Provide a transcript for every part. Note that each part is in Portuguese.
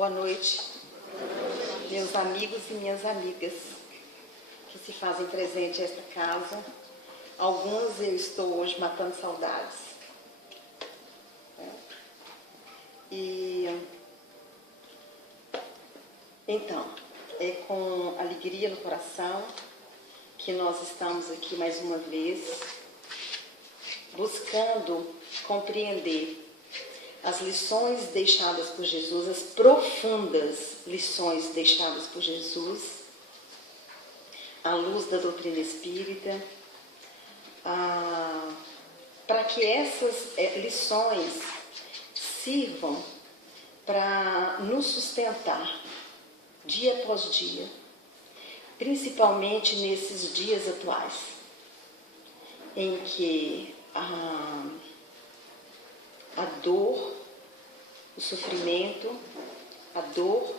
Boa noite, meus amigos e minhas amigas que se fazem presente a esta casa. Alguns eu estou hoje matando saudades. E então, é com alegria no coração que nós estamos aqui mais uma vez, buscando compreender as lições deixadas por Jesus, as profundas lições deixadas por Jesus, à luz da doutrina espírita, para que essas lições sirvam para nos sustentar dia após dia, principalmente nesses dias atuais, em que a dor, o sofrimento, a dor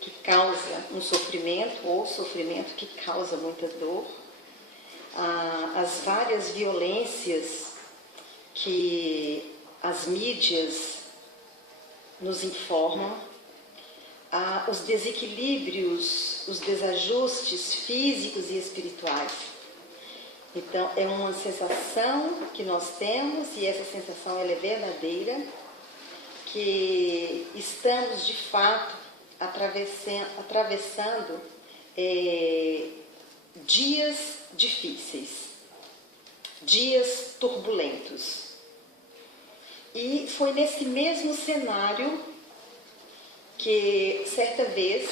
que causa um sofrimento ou o sofrimento que causa muita dor, as várias violências que as mídias nos informam, os desequilíbrios, os desajustes físicos e espirituais. Então, é uma sensação que nós temos, e essa sensação ela é verdadeira, que estamos, de fato, atravessando dias difíceis, dias turbulentos. E foi nesse mesmo cenário que, certa vez,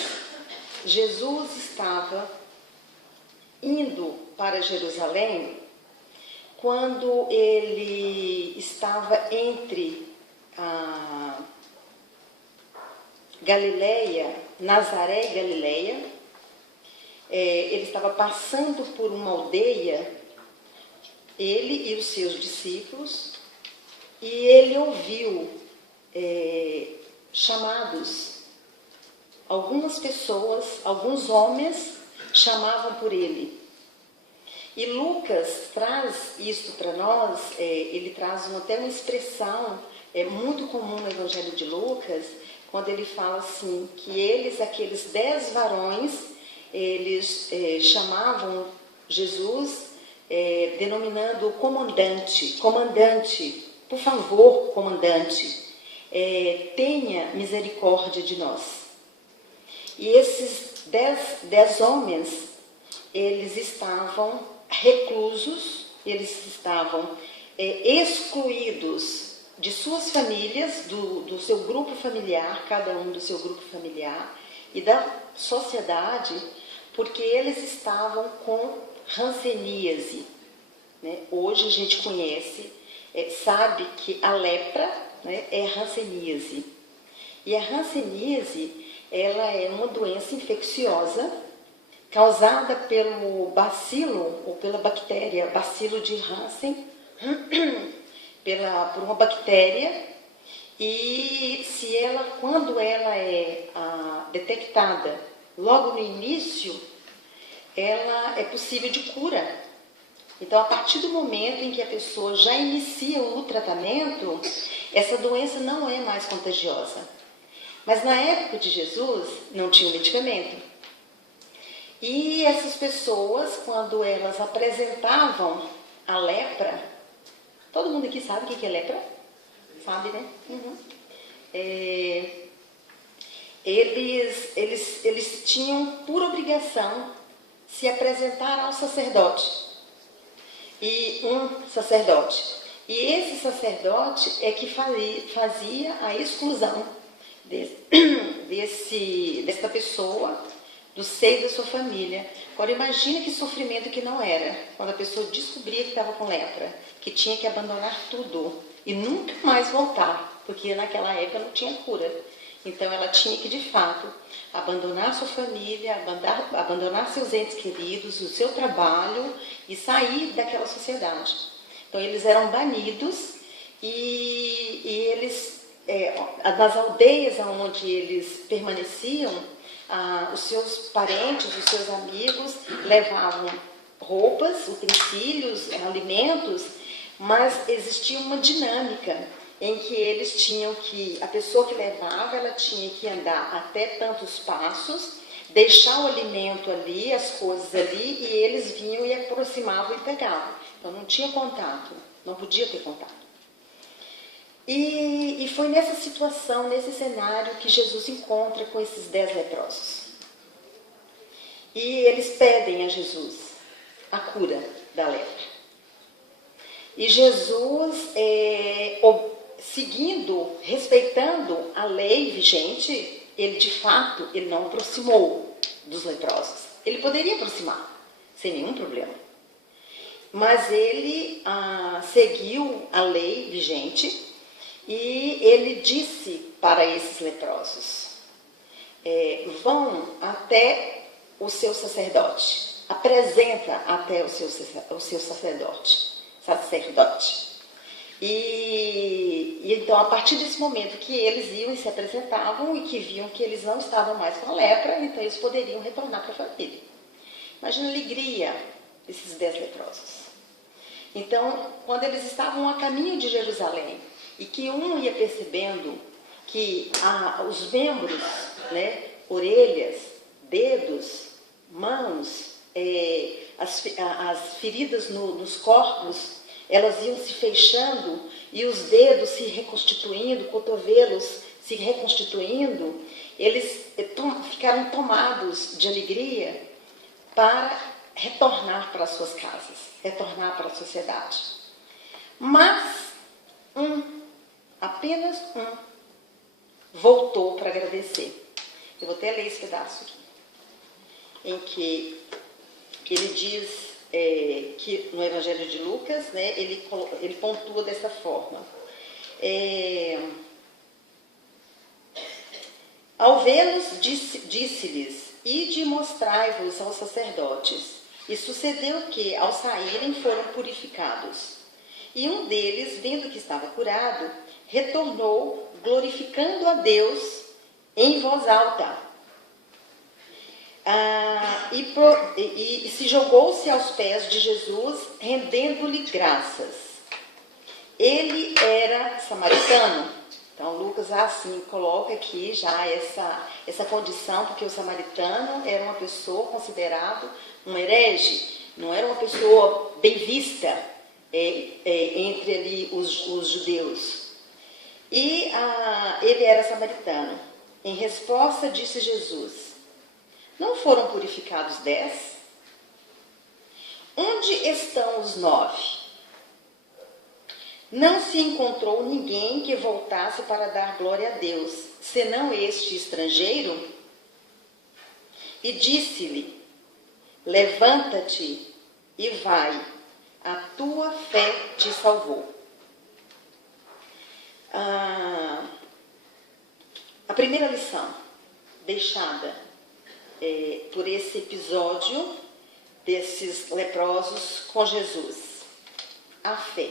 Jesus estava indo para Jerusalém, quando ele estava entre a Galileia, Nazaré e Galileia. Ele estava passando por uma aldeia, ele e os seus discípulos, e ele ouviu chamados. Algumas pessoas, alguns homens chamavam por ele. E Lucas traz isso para nós, ele traz até uma expressão muito comum no Evangelho de Lucas, quando ele fala assim, que eles, aqueles 10 varões, eles chamavam Jesus, denominando o comandante, por favor, comandante, tenha misericórdia de nós. E esses 10 homens, eles estavam reclusos, eles estavam excluídos de suas famílias, do seu grupo familiar, cada um do seu grupo familiar, e da sociedade, porque eles estavam com hanseníase. Né? Hoje a gente conhece, sabe que a lepra, né, é hanseníase. E a hanseníase, ela é uma doença infecciosa causada pelo bacilo, ou pela bactéria, bacilo de Hansen, por uma bactéria, e quando ela é detectada logo no início, ela é possível de cura. Então, a partir do momento em que a pessoa já inicia o tratamento, essa doença não é mais contagiosa. Mas na época de Jesus, não tinha medicamento. E essas pessoas, quando elas apresentavam a lepra, todo mundo aqui sabe o que é lepra? Sabe, né? Uhum. Eles tinham por obrigação se apresentar ao sacerdote. E um sacerdote. E esse sacerdote é que fazia a exclusão desta pessoa do seio da sua família. Agora imagina que sofrimento que não era, quando a pessoa descobria que estava com lepra, que tinha que abandonar tudo e nunca mais voltar, porque naquela época não tinha cura. Então ela tinha que, de fato, abandonar sua família, abandonar seus entes queridos, o seu trabalho e sair daquela sociedade. Então eles eram banidos e eles, nas aldeias onde eles permaneciam, os seus parentes, os seus amigos levavam roupas, utensílios, alimentos, mas existia uma dinâmica em que eles tinham que, a pessoa que levava, ela tinha que andar até tantos passos, deixar o alimento ali, as coisas ali, e eles vinham e aproximavam e pegavam. Então não tinha contato, não podia ter contato. E foi nessa situação, nesse cenário, que Jesus encontra com esses 10 leprosos. E eles pedem a Jesus a cura da lepra. E Jesus, seguindo, respeitando a lei vigente, ele de fato, ele não aproximou dos leprosos. Ele poderia aproximar, sem nenhum problema. Mas ele seguiu a lei vigente e ele disse para esses leprosos, vão até o seu sacerdote, apresenta até o seu sacerdote. E então, a partir desse momento que eles iam e se apresentavam e que viam que eles não estavam mais com a lepra, então eles poderiam retornar para a família. Imagina a alegria desses 10 leprosos. Então, quando eles estavam a caminho de Jerusalém e que um ia percebendo que os membros, né, orelhas, dedos, mãos, as feridas nos corpos, elas iam se fechando e os dedos se reconstituindo, cotovelos se reconstituindo, eles ficaram tomados de alegria para retornar para as suas casas, retornar para a sociedade. Mas apenas um, voltou para agradecer. Eu vou até ler esse pedaço aqui, em que ele diz que no Evangelho de Lucas, né, ele pontua dessa forma. Ao vê-los, disse-lhes, ide mostrai-vos aos sacerdotes. E sucedeu que, ao saírem, foram purificados. E um deles, vendo que estava curado, retornou, glorificando a Deus em voz alta. E se jogou-se aos pés de Jesus, rendendo-lhe graças. Ele era samaritano. Então, Lucas assim coloca aqui já essa condição, porque o samaritano era uma pessoa considerado um herege, não era uma pessoa bem vista entre ali os judeus. E ele era samaritano. Em resposta, disse Jesus, não foram purificados 10? Onde estão os 9? Não se encontrou ninguém que voltasse para dar glória a Deus, senão este estrangeiro? E disse-lhe, levanta-te e vai, a tua fé te salvou. A primeira lição deixada por esse episódio desses leprosos com Jesus, a fé.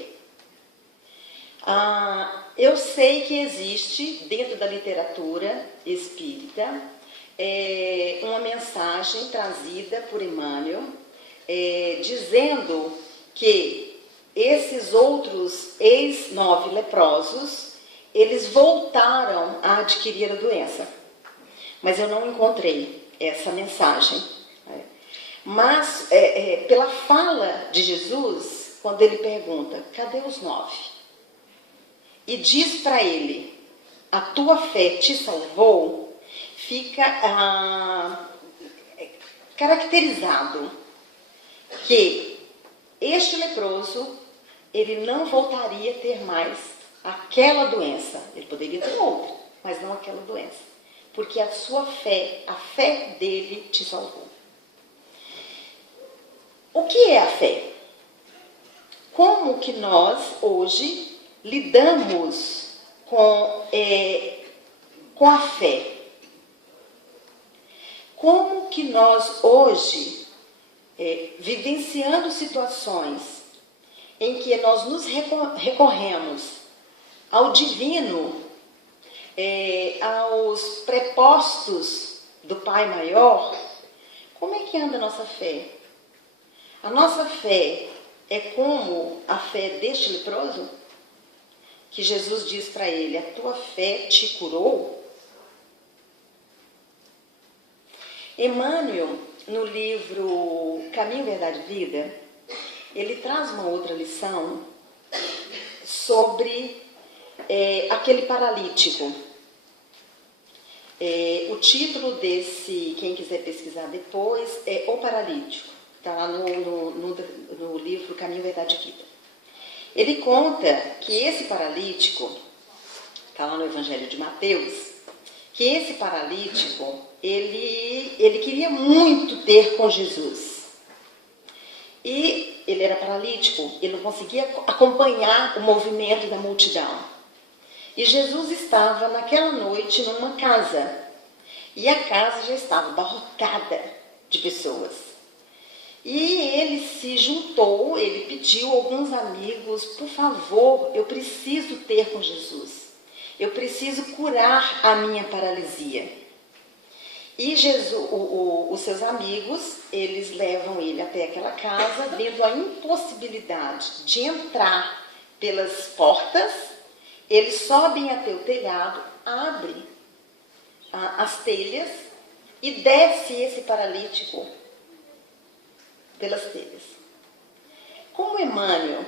Eu sei que existe dentro da literatura espírita uma mensagem trazida por Emmanuel dizendo que esses outros ex-9 leprosos, eles voltaram a adquirir a doença, mas eu não encontrei essa mensagem. Mas pela fala de Jesus, quando ele pergunta, cadê os 9? E diz para ele, a tua fé te salvou, fica caracterizado que este leproso, ele não voltaria a ter mais aquela doença. Ele poderia ter outra, mas não aquela doença. Porque a sua fé, a fé dele te salvou. O que é a fé? Como que nós, hoje, lidamos com a fé? Como que nós hoje, vivenciando situações em que nós nos recorremos ao divino, aos prepostos do Pai Maior, como é que anda a nossa fé? A nossa fé é como a fé deste leproso, que Jesus diz para ele: a tua fé te curou? Emmanuel, no livro Caminho, Verdade e Vida, ele traz uma outra lição sobre aquele paralítico. O título desse, quem quiser pesquisar depois, é O Paralítico. Está lá no livro Caminho, Verdade e Vida. Ele conta que esse paralítico, está lá no Evangelho de Mateus, que esse paralítico, ele queria muito ter com Jesus. E ele era paralítico, ele não conseguia acompanhar o movimento da multidão. E Jesus estava naquela noite numa casa, e a casa já estava abarrotada de pessoas. E ele se juntou, ele pediu a alguns amigos: por favor, eu preciso ter com Jesus. Eu preciso curar a minha paralisia. E Jesus, os seus amigos, eles levam ele até aquela casa, vendo a impossibilidade de entrar pelas portas. Eles sobem até o telhado, abrem as telhas e desce esse paralítico pelas telhas. Como Emmanuel,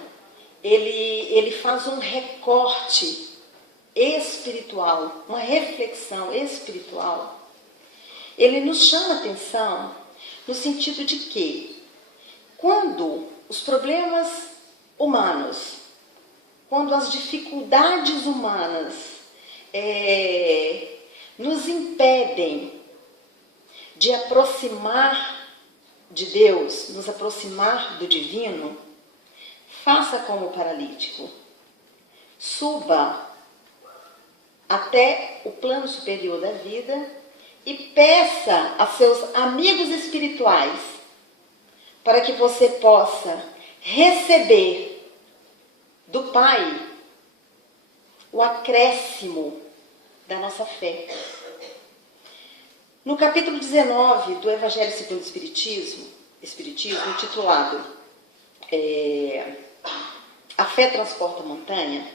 ele faz um recorte espiritual, uma reflexão espiritual, ele nos chama a atenção no sentido de que, quando os problemas humanos, quando as dificuldades humanas nos impedem de aproximar de Deus, nos aproximar do divino, faça como o paralítico. Suba até o plano superior da vida e peça a seus amigos espirituais para que você possa receber do Pai o acréscimo da nossa fé. No capítulo 19 do Evangelho segundo o Espiritismo, intitulado A Fé Transporta a Montanha,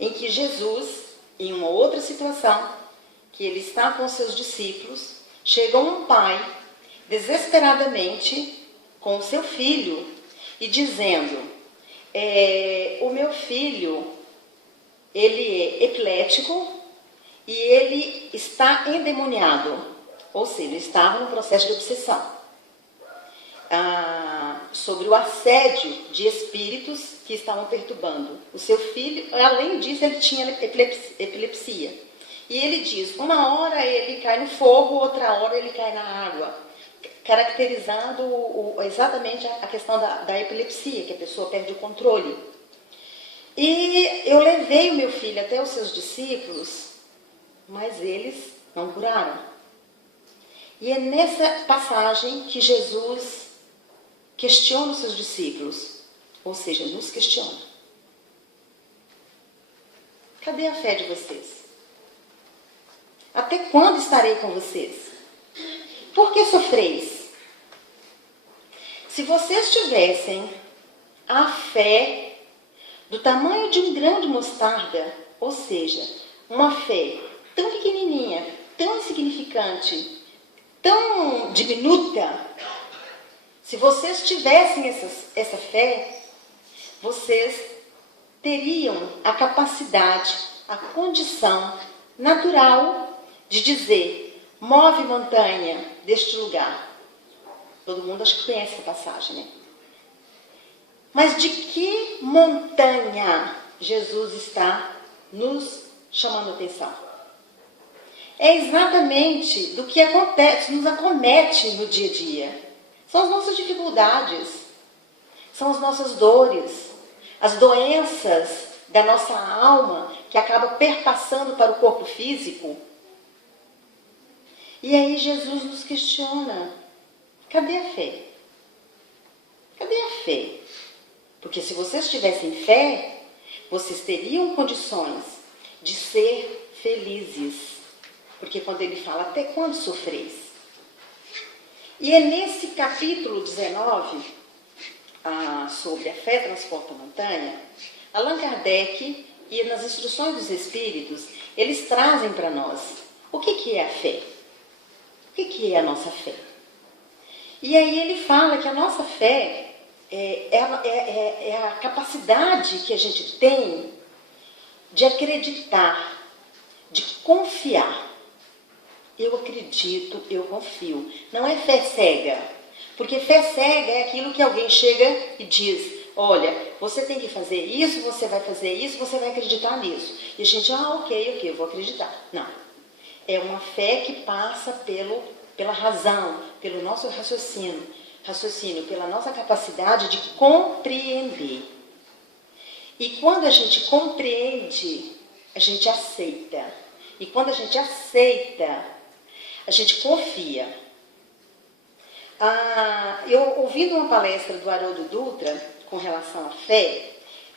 em que Jesus, em uma outra situação, que ele está com seus discípulos, chega um pai desesperadamente com o seu filho e dizendo: o meu filho, ele é epilético e ele está endemoniado, ou seja, ele estava no processo de obsessão, sobre o assédio de espíritos que estavam perturbando o seu filho. Além disso, ele tinha epilepsia. E ele diz: uma hora ele cai no fogo, outra hora ele cai na água, caracterizando exatamente a questão da epilepsia, que a pessoa perde o controle. E eu levei o meu filho até os seus discípulos, mas eles não curaram. E é nessa passagem que Jesus questiona os seus discípulos, ou seja, nos questiona. Cadê a fé de vocês? Até quando estarei com vocês? Por que sofreis? Se vocês tivessem a fé do tamanho de um grão de mostarda, ou seja, uma fé tão pequenininha, tão insignificante, tão diminuta, se vocês tivessem essa fé, vocês teriam a capacidade, a condição natural de dizer: move montanha deste lugar. Todo mundo acho que conhece essa passagem, né? Mas de que montanha Jesus está nos chamando a atenção? É exatamente do que acontece, nos acomete no dia a dia. São as nossas dificuldades, são as nossas dores, as doenças da nossa alma que acabam perpassando para o corpo físico. E aí Jesus nos questiona: cadê a fé? Cadê a fé? Porque se vocês tivessem fé, vocês teriam condições de ser felizes. Porque quando ele fala: até quando sofreis? E é nesse capítulo 19, sobre a fé transporta a montanha, Allan Kardec e nas instruções dos Espíritos, eles trazem para nós o que é a fé. O que é a nossa fé? E aí ele fala que a nossa fé é a capacidade que a gente tem de acreditar, de confiar. Eu acredito, eu confio. Não é fé cega. Porque fé cega é aquilo que alguém chega e diz: olha, você tem que fazer isso, você vai fazer isso, você vai acreditar nisso. E a gente, ok, eu vou acreditar. Não. É uma fé que passa pela razão, pelo nosso raciocínio, pela nossa capacidade de compreender. E quando a gente compreende, a gente aceita. E quando a gente aceita, a gente confia. Eu ouvindo uma palestra do Haroldo Dutra com relação à fé,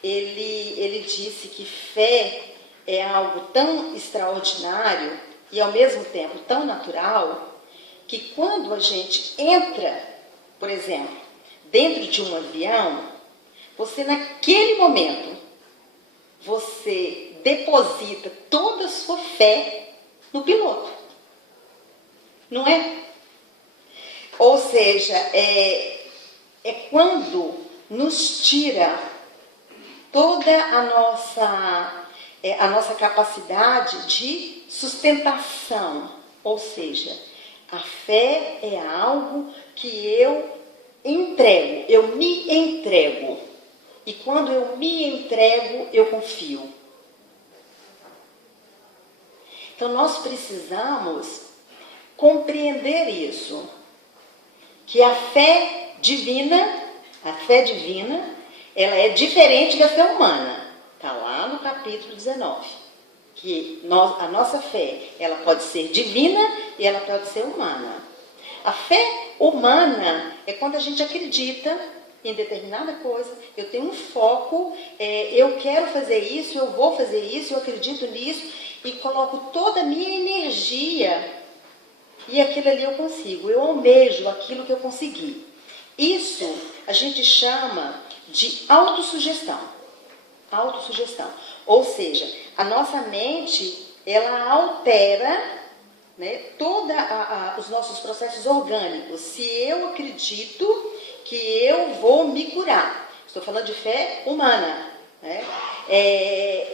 ele disse que fé é algo tão extraordinário e ao mesmo tempo tão natural, que quando a gente entra, por exemplo, dentro de um avião, você naquele momento, você deposita toda a sua fé no piloto. Não é? Ou seja, é quando nos tira toda a nossa capacidade de sustentação. Ou seja, a fé é algo que eu entrego, eu me entrego. E quando eu me entrego, eu confio. Então nós precisamos compreender isso, que a fé divina, ela é diferente da fé humana. Está lá no capítulo 19. Que a nossa fé, ela pode ser divina e ela pode ser humana. A fé humana é quando a gente acredita em determinada coisa, eu tenho um foco, eu quero fazer isso, eu vou fazer isso, eu acredito nisso, e coloco toda a minha energia, e aquilo ali eu consigo, eu almejo aquilo que eu consegui. Isso a gente chama de autossugestão. Autossugestão. Ou seja, a nossa mente, ela altera, né, todos os nossos processos orgânicos. Se eu acredito que eu vou me curar, estou falando de fé humana, né?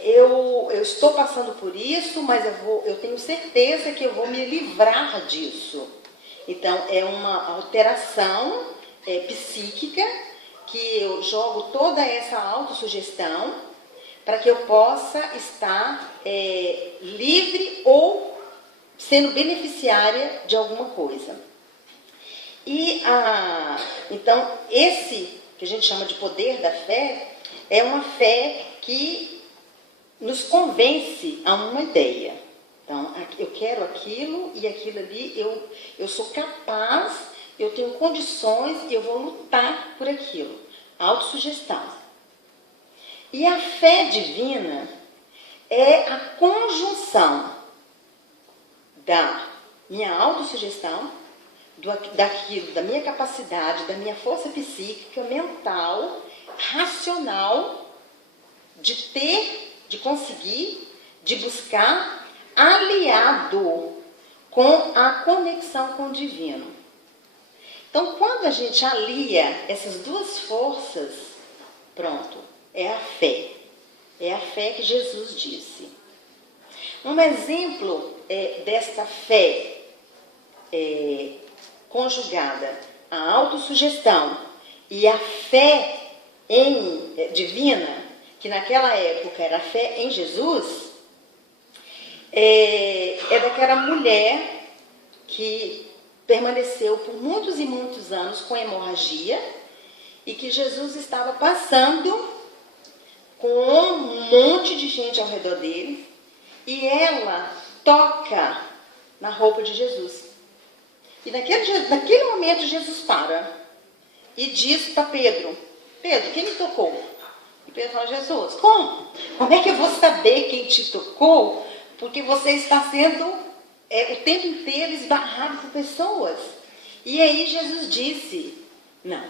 Eu estou passando por isso, mas eu tenho certeza que eu vou me livrar disso. Então, é uma alteração psíquica que eu jogo toda essa autossugestão para que eu possa estar livre ou sendo beneficiária de alguma coisa. Então, esse que a gente chama de poder da fé é uma fé que nos convence a uma ideia. Então, eu quero aquilo e aquilo ali, eu sou capaz, eu tenho condições e eu vou lutar por aquilo. Autossugestão. E a fé divina é a conjunção da minha autossugestão, da minha capacidade, da minha força psíquica, mental, racional, de conseguir, de buscar, aliado com a conexão com o divino. Então, quando a gente alia essas duas forças, pronto, é a fé. É a fé que Jesus disse. Um exemplo desta fé conjugada à autossugestão e a fé divina, que naquela época era a fé em Jesus, é daquela mulher que permaneceu por muitos e muitos anos com hemorragia e que Jesus estava passando com um monte de gente ao redor dele e ela toca na roupa de Jesus. E naquele momento Jesus para e diz para Pedro: Pedro, quem me tocou? E Pedro fala: Jesus. Como? Como é que eu vou saber quem te tocou? Porque você está sendo o tempo inteiro esbarrado por pessoas. E aí Jesus disse: não,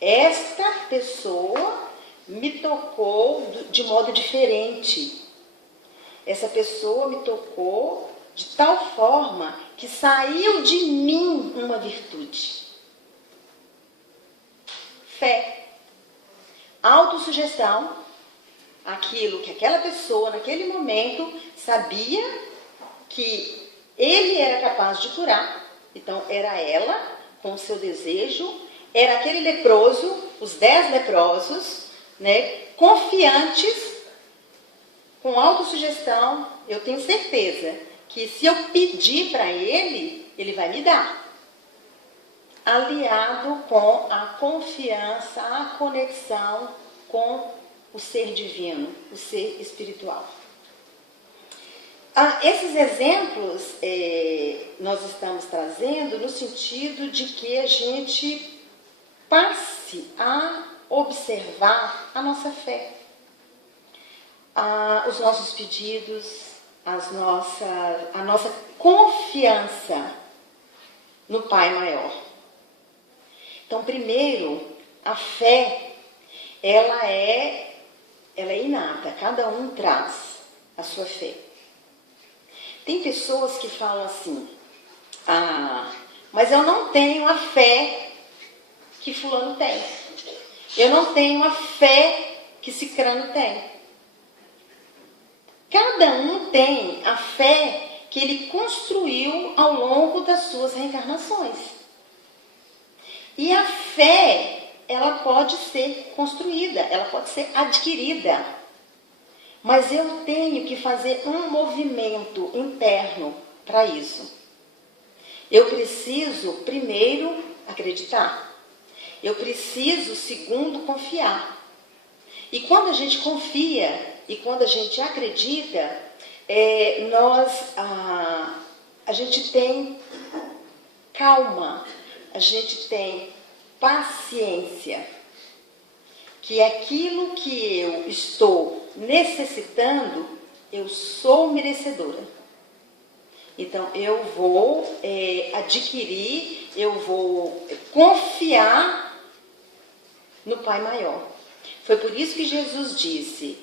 esta pessoa me tocou de modo diferente. Essa pessoa me tocou de tal forma que saiu de mim uma virtude. Fé, autossugestão, aquilo que aquela pessoa naquele momento sabia que ele era capaz de curar. Então era ela com o seu desejo, era aquele leproso, os 10 leprosos, né, confiantes, com autossugestão. Eu tenho certeza que se eu pedir para ele, ele vai me dar. Aliado com a confiança, a conexão com o ser divino, o ser espiritual. Esses exemplos nós estamos trazendo no sentido de que a gente passe a observar a nossa fé, os nossos pedidos, a nossa confiança no Pai Maior. Então, primeiro, a fé, ela é inata, cada um traz a sua fé. Tem pessoas que falam assim, mas eu não tenho a fé que fulano tem. Eu não tenho a fé que cicrano tem. Cada um tem a fé que ele construiu ao longo das suas reencarnações. E a fé, ela pode ser construída, ela pode ser adquirida. Mas eu tenho que fazer um movimento interno para isso. Eu preciso, primeiro, acreditar. Eu preciso, segundo, confiar. E quando a gente confia e quando a gente acredita, a gente tem calma, a gente tem paciência. Que aquilo que eu estou necessitando, eu sou merecedora. Então, eu vou adquirir, eu vou confiar no Pai Maior. Foi por isso que Jesus disse,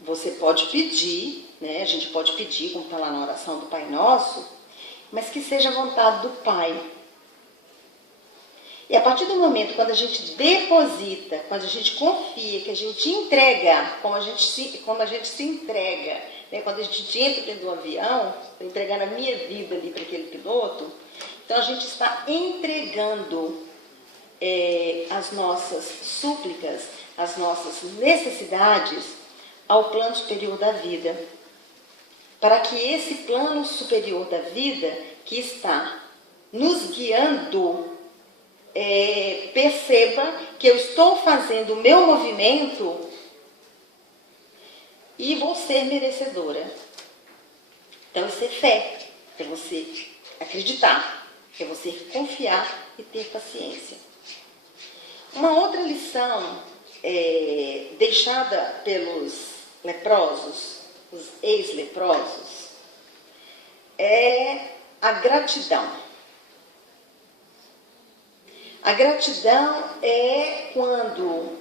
você pode pedir, né? A gente pode pedir, como está lá na oração do Pai Nosso, mas que seja a vontade do Pai. E a partir do momento, quando a gente deposita, quando a gente confia, que a gente entrega, como a gente se entrega, né? Quando a gente entra dentro do avião, estou entregando a minha vida ali para aquele piloto, então a gente está entregando as nossas súplicas, as nossas necessidades ao plano superior da vida. Para que esse plano superior da vida, que está nos guiando, perceba que eu estou fazendo o meu movimento e vou ser merecedora. Então, isso é fé, é você acreditar, é você confiar e ter paciência. Uma outra lição deixada pelos leprosos, os ex-leprosos, é a gratidão. A gratidão é quando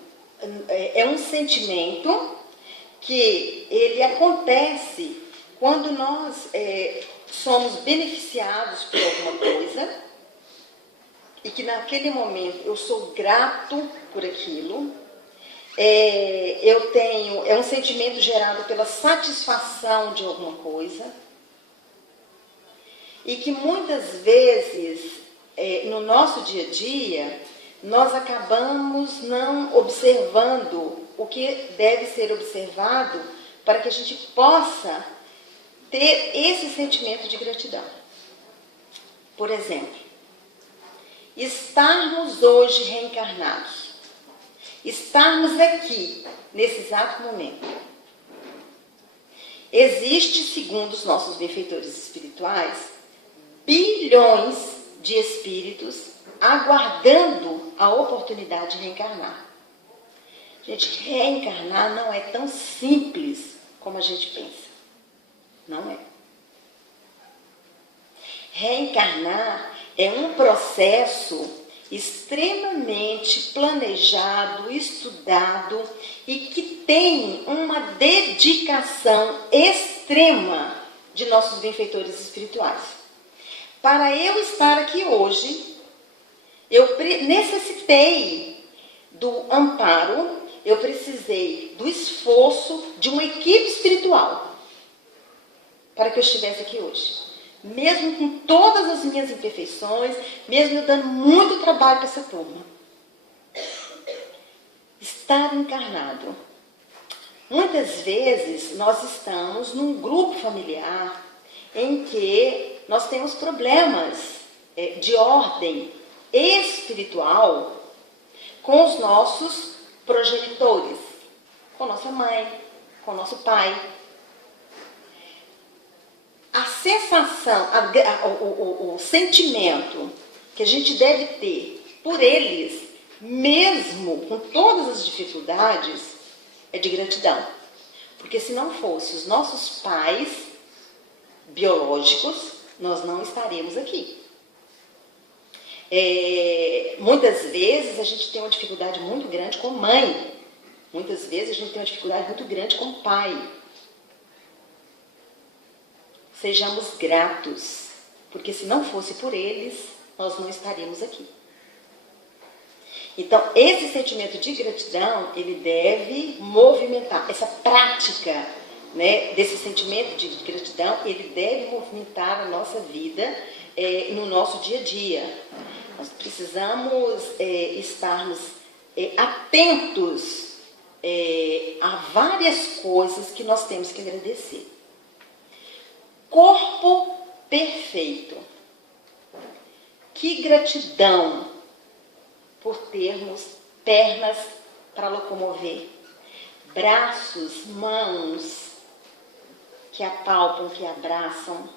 é um sentimento que ele acontece quando nós somos beneficiados por alguma coisa e que naquele momento eu sou grato por aquilo. É um sentimento gerado pela satisfação de alguma coisa e que muitas vezes no nosso dia a dia, nós acabamos não observando o que deve ser observado para que a gente possa ter esse sentimento de gratidão. Por exemplo, estarmos hoje reencarnados, estarmos aqui, nesse exato momento. Existe, segundo os nossos benfeitores espirituais, bilhões de espíritos aguardando a oportunidade de reencarnar. Gente, reencarnar não é tão simples como a gente pensa. Não é. Reencarnar é um processo extremamente planejado, estudado e que tem uma dedicação extrema de nossos benfeitores espirituais. Para eu estar aqui hoje, eu necessitei do amparo, eu precisei do esforço de uma equipe espiritual para que eu estivesse aqui hoje. Mesmo com todas as minhas imperfeições, mesmo eu dando muito trabalho para essa turma. Estar encarnado. Muitas vezes nós estamos num grupo familiar em que nós temos problemas de ordem espiritual com os nossos progenitores, com nossa mãe, com nosso pai. A sensação, o sentimento que a gente deve ter por eles, mesmo com todas as dificuldades, é de gratidão. Porque se não fossem os nossos pais biológicos, nós não estaremos aqui. Muitas vezes a gente tem uma dificuldade muito grande com mãe. Muitas vezes a gente tem uma dificuldade muito grande com pai. Sejamos gratos, porque se não fosse por eles, nós não estaríamos aqui. Então, esse sentimento de gratidão, ele deve movimentar, essa prática, né, desse sentimento de gratidão, ele deve movimentar a nossa vida no nosso dia a dia. Nós precisamos estarmos atentos a várias coisas que nós temos que agradecer. Corpo perfeito. Que gratidão por termos pernas para locomover, braços, mãos que apalpam, que abraçam.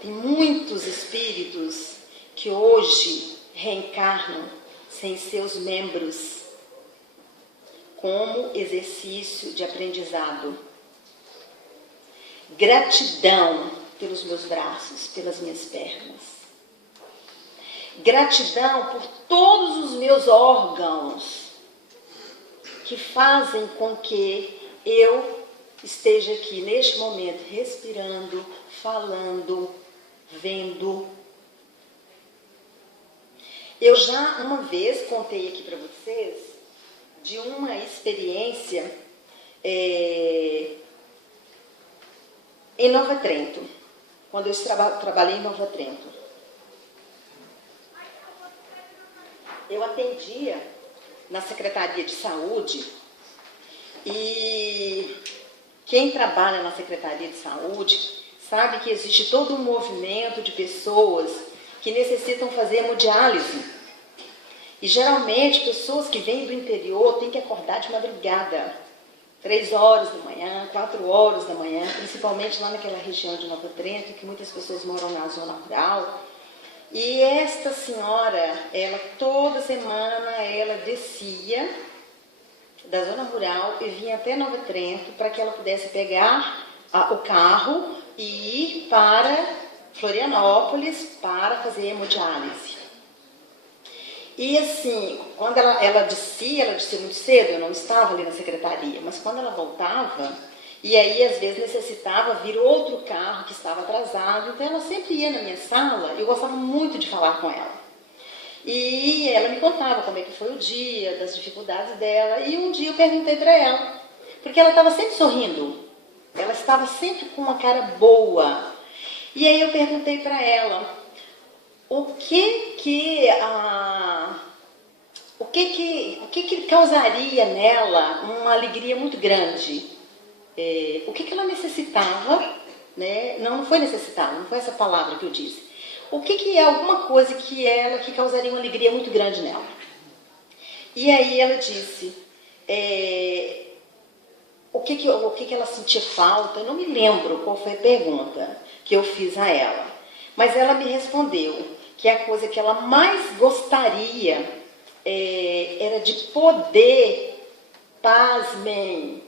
Tem muitos espíritos que hoje reencarnam sem seus membros, como exercício de aprendizado. Gratidão pelos meus braços, pelas minhas pernas. Gratidão por todos os meus órgãos que fazem com que eu esteja aqui neste momento respirando, falando, vendo. Eu já uma vez contei aqui para vocês de uma experiência em Nova Trento, quando eu trabalhei em Nova Trento. Eu atendia na Secretaria de Saúde e quem trabalha na Secretaria de Saúde sabe que existe todo um movimento de pessoas que necessitam fazer hemodiálise. E geralmente pessoas que vêm do interior têm que acordar de madrugada, 3 horas da manhã, 4 horas da manhã, principalmente lá naquela região de Nova Trento, que muitas pessoas moram na zona rural. E esta senhora, ela toda semana, ela descia da zona rural e vinha até Nova Trento para que ela pudesse pegar o carro e ir para Florianópolis para fazer hemodiálise. E assim, quando ela descia muito cedo, eu não estava ali na secretaria, mas quando ela voltava, e aí às vezes necessitava vir outro carro que estava atrasado, então ela sempre ia na minha sala, eu gostava muito de falar com ela. E ela me contava como é que foi o dia, das dificuldades dela, e um dia eu perguntei para ela, porque ela estava sempre sorrindo, ela estava sempre com uma cara boa. E aí eu perguntei para ela, o que causaria nela uma alegria muito grande? O que ela necessitava, né? Não foi necessitar, não foi essa palavra que eu disse. O que é alguma coisa que causaria uma alegria muito grande nela? E aí ela disse, o que ela sentia falta? Eu não me lembro qual foi a pergunta que eu fiz a ela, mas ela me respondeu que a coisa que ela mais gostaria era de poder, pasmem,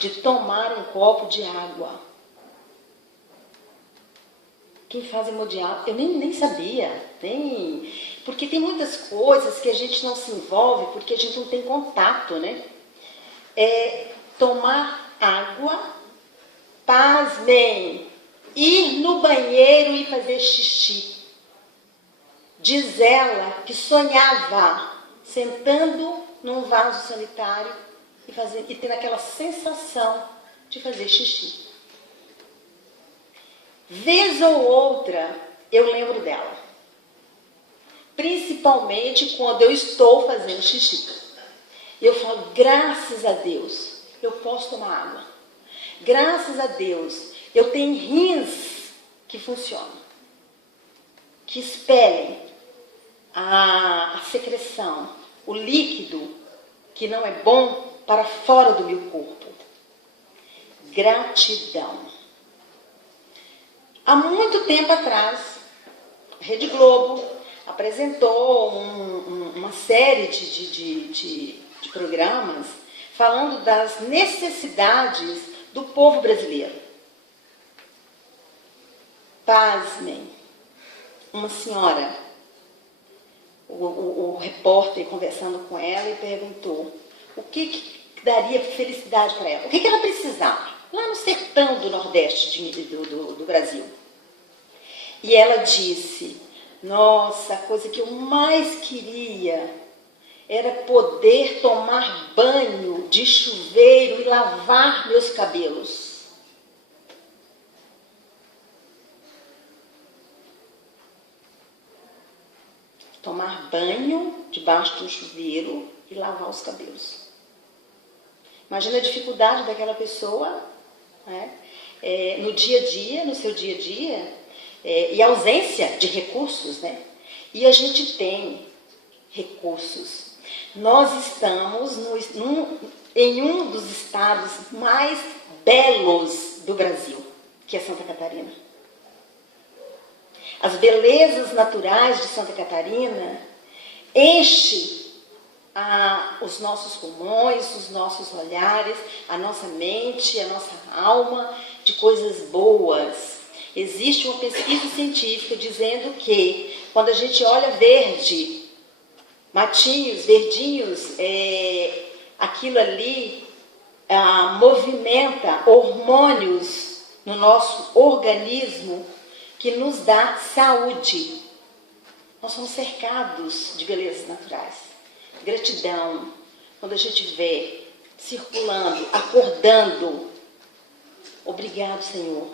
de tomar um copo de água. Quem faz hemodiálise, eu nem sabia, Porque tem muitas coisas que a gente não se envolve porque a gente não tem contato, né? Tomar água, pasmem, ir no banheiro e fazer xixi. Diz ela que sonhava sentando num vaso sanitário e tendo aquela sensação de fazer xixi. Vez ou outra, eu lembro dela. Principalmente quando eu estou fazendo xixi. Eu falo, graças a Deus, eu posso tomar água. Graças a Deus, eu tenho rins que funcionam. Que expelem a secreção, o líquido que não é bom para fora do meu corpo. Gratidão. Há muito tempo atrás, a Rede Globo apresentou uma série de programas falando das necessidades do povo brasileiro. Pasmem, uma senhora, o repórter conversando com ela e perguntou o que daria felicidade para ela, o que ela precisava, lá no sertão do Nordeste do Brasil. E ela disse, nossa, a coisa que eu mais queria era poder tomar banho de chuveiro e lavar meus cabelos. Tomar banho debaixo de um chuveiro e lavar os cabelos. Imagina a dificuldade daquela pessoa, né? No dia a dia, no seu dia a dia, e a ausência de recursos, né? E a gente tem recursos. Nós estamos em um dos estados mais belos do Brasil, que é Santa Catarina. As belezas naturais de Santa Catarina enchem os nossos pulmões, os nossos olhares, a nossa mente, a nossa alma de coisas boas. Existe uma pesquisa científica dizendo que quando a gente olha verde, matinhos, verdinhos, aquilo ali movimenta hormônios no nosso organismo que nos dá saúde. Nós somos cercados de belezas naturais. Gratidão, quando a gente vê circulando, acordando. Obrigado, Senhor.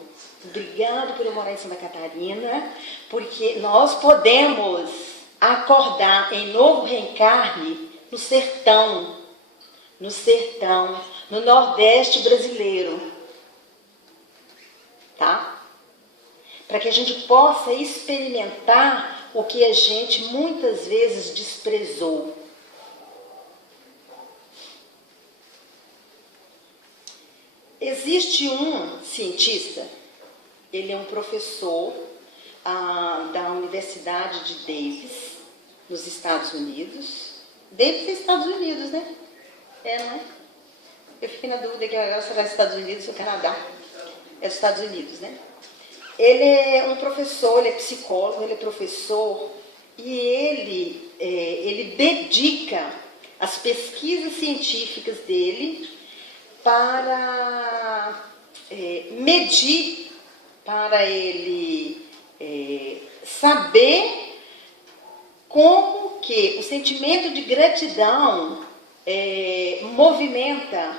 Obrigado por eu morar em Santa Catarina, porque nós podemos acordar em novo reencarne no sertão, no Nordeste brasileiro, tá? Para que a gente possa experimentar o que a gente muitas vezes desprezou. Existe um cientista, ele é um professor da Universidade de Davis, nos Estados Unidos. Davis é Estados Unidos, né? Não é? Eu fiquei na dúvida que agora será Estados Unidos ou Canadá. É os Estados Unidos, né? Ele é um professor, ele é psicólogo, ele é professor, e ele dedica as pesquisas científicas dele para medir, para ele saber como que o sentimento de gratidão movimenta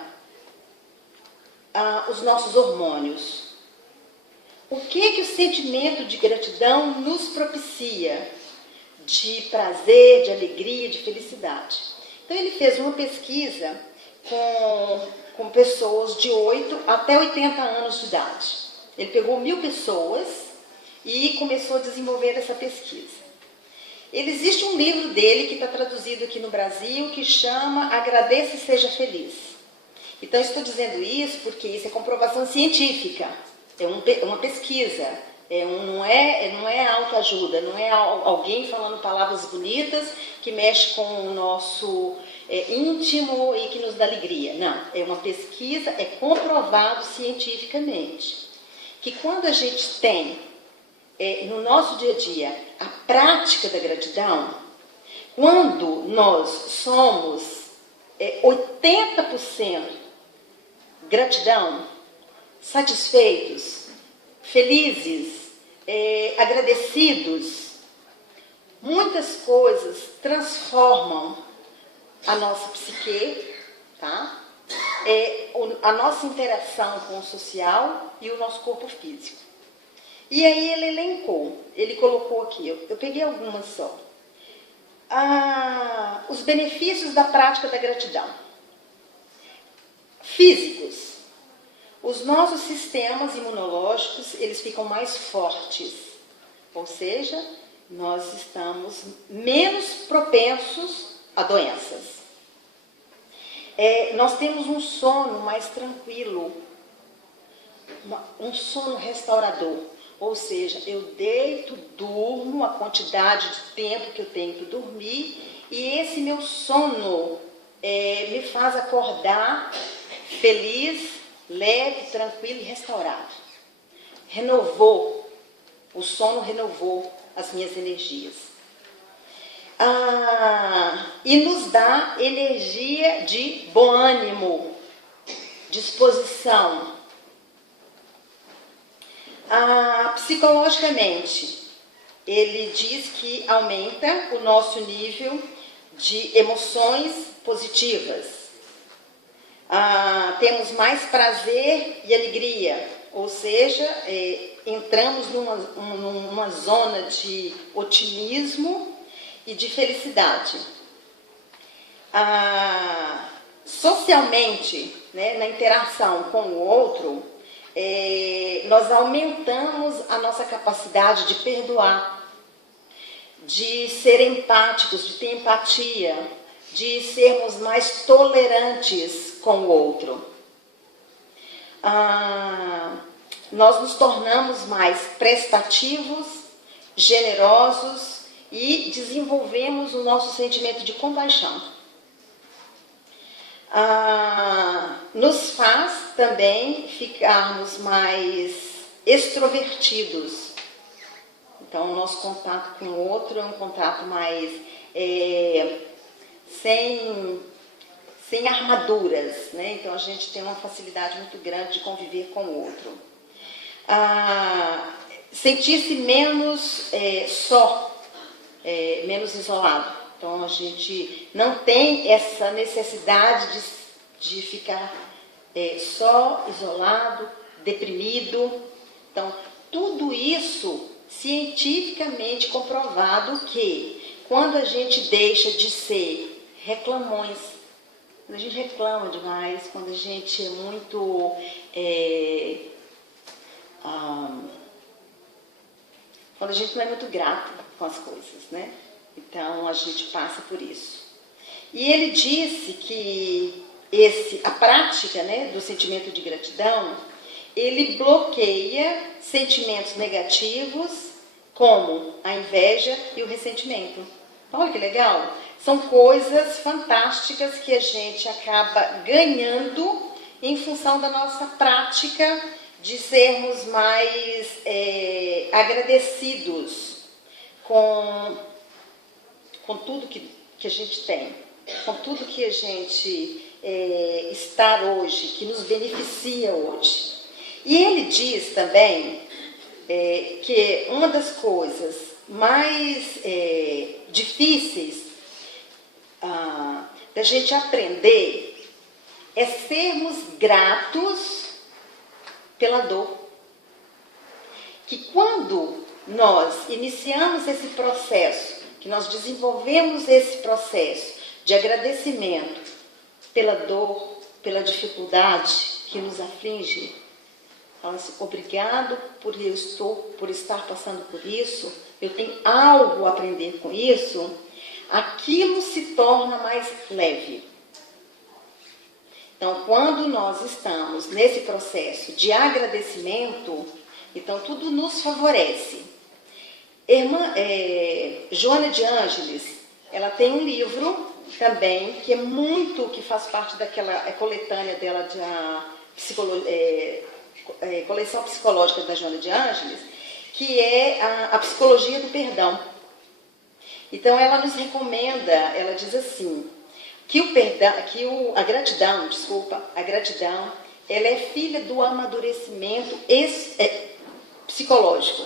os nossos hormônios. O que o sentimento de gratidão nos propicia? De prazer, de alegria, de felicidade. Então ele fez uma pesquisa com pessoas de 8 até 80 anos de idade. Ele pegou 1000 pessoas e começou a desenvolver essa pesquisa. Existe um livro dele que está traduzido aqui no Brasil que chama Agradeça e Seja Feliz. Então estou dizendo isso porque isso é comprovação científica. É uma pesquisa, não é autoajuda, não é alguém falando palavras bonitas que mexe com o nosso íntimo e que nos dá alegria. Não, é uma pesquisa, é comprovado cientificamente que quando a gente tem no nosso dia a dia a prática da gratidão, quando nós somos 80% gratidão, satisfeitos, felizes, agradecidos, muitas coisas transformam a nossa psique, tá? A nossa interação com o social e o nosso corpo físico. E aí ele elencou, ele colocou aqui, eu peguei algumas só. Os benefícios da prática da gratidão. Físicos. Os nossos sistemas imunológicos, eles ficam mais fortes. Ou seja, nós estamos menos propensos a doenças. Nós temos um sono mais tranquilo, um sono restaurador. Ou seja, eu deito, durmo a quantidade de tempo que eu tenho que dormir e esse meu sono me faz acordar feliz, leve, tranquilo e restaurado. O sono renovou as minhas energias. E nos dá energia de bom ânimo, disposição. Psicologicamente, ele diz que aumenta o nosso nível de emoções positivas. Temos mais prazer e alegria, ou seja, entramos numa zona de otimismo e de felicidade. Socialmente, né, na interação com o outro, nós aumentamos a nossa capacidade de perdoar, de ser empáticos, de ter empatia, de sermos mais tolerantes com o outro. Nós nos tornamos mais prestativos, generosos e desenvolvemos o nosso sentimento de compaixão. Nos faz também ficarmos mais extrovertidos. Então, o nosso contato com o outro é um contato mais sem armaduras, né? Então, a gente tem uma facilidade muito grande de conviver com o outro. Sentir-se menos menos isolado. Então, a gente não tem essa necessidade de ficar só, isolado, deprimido. Então, tudo isso cientificamente comprovado que quando a gente deixa de ser reclamões, quando a gente reclama demais, quando a gente é muito... quando a gente não é muito grato com as coisas, né? Então, a gente passa por isso. E ele disse que a prática, né, do sentimento de gratidão, ele bloqueia sentimentos negativos, como a inveja e o ressentimento. Olha que legal! São coisas fantásticas que a gente acaba ganhando em função da nossa prática de sermos mais agradecidos com tudo que a gente tem, com tudo que a gente está hoje, que nos beneficia hoje. E ele diz também que uma das coisas mais difíceis da gente aprender é sermos gratos pela dor. Que quando nós iniciamos esse processo, que nós desenvolvemos esse processo de agradecimento pela dor, pela dificuldade que nos aflige, fala assim, obrigado por estar passando por isso, eu tenho algo a aprender com isso, aquilo se torna mais leve. Então, quando nós estamos nesse processo de agradecimento, então tudo nos favorece. Joana de Ângeles, ela tem um livro também, que faz parte daquela coletânea dela, coleção psicológica da Joana de Ângeles, que é a psicologia do perdão. Então ela nos recomenda, ela diz assim, que a gratidão, ela é filha do amadurecimento psicológico.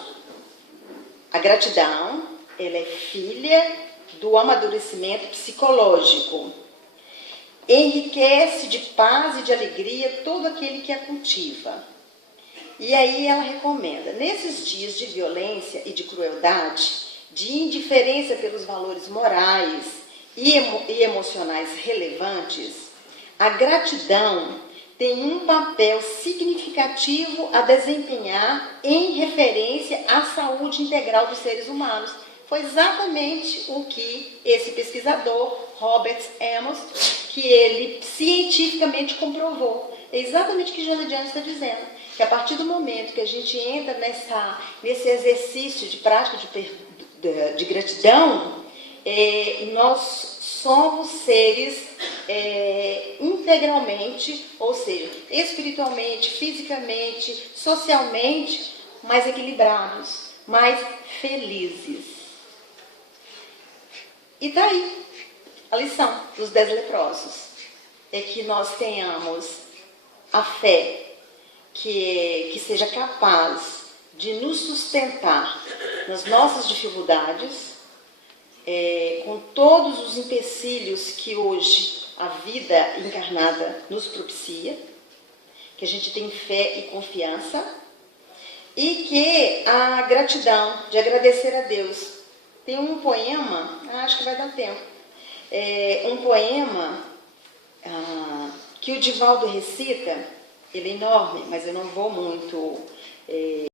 A gratidão, ela é filha do amadurecimento psicológico. Enriquece de paz e de alegria todo aquele que a cultiva. E aí ela recomenda, nesses dias de violência e de crueldade, de indiferença pelos valores morais e emocionais relevantes, a gratidão tem um papel significativo a desempenhar em referência à saúde integral dos seres humanos. Foi exatamente o que esse pesquisador, Robert Amos, que ele cientificamente comprovou. É exatamente o que Joana de Anjos está dizendo, que a partir do momento que a gente entra nesse exercício de prática de gratidão, nós somos seres integralmente, ou seja, espiritualmente, fisicamente, socialmente, mais equilibrados, mais felizes. E daí, a lição dos 10 leprosos é que nós tenhamos a fé que seja capaz de nos sustentar nas nossas dificuldades, com todos os empecilhos que hoje a vida encarnada nos propicia, que a gente tem fé e confiança, e que a gratidão de agradecer a Deus. Tem um poema, acho que vai dar tempo, um poema que o Divaldo recita, ele é enorme, mas eu não vou muito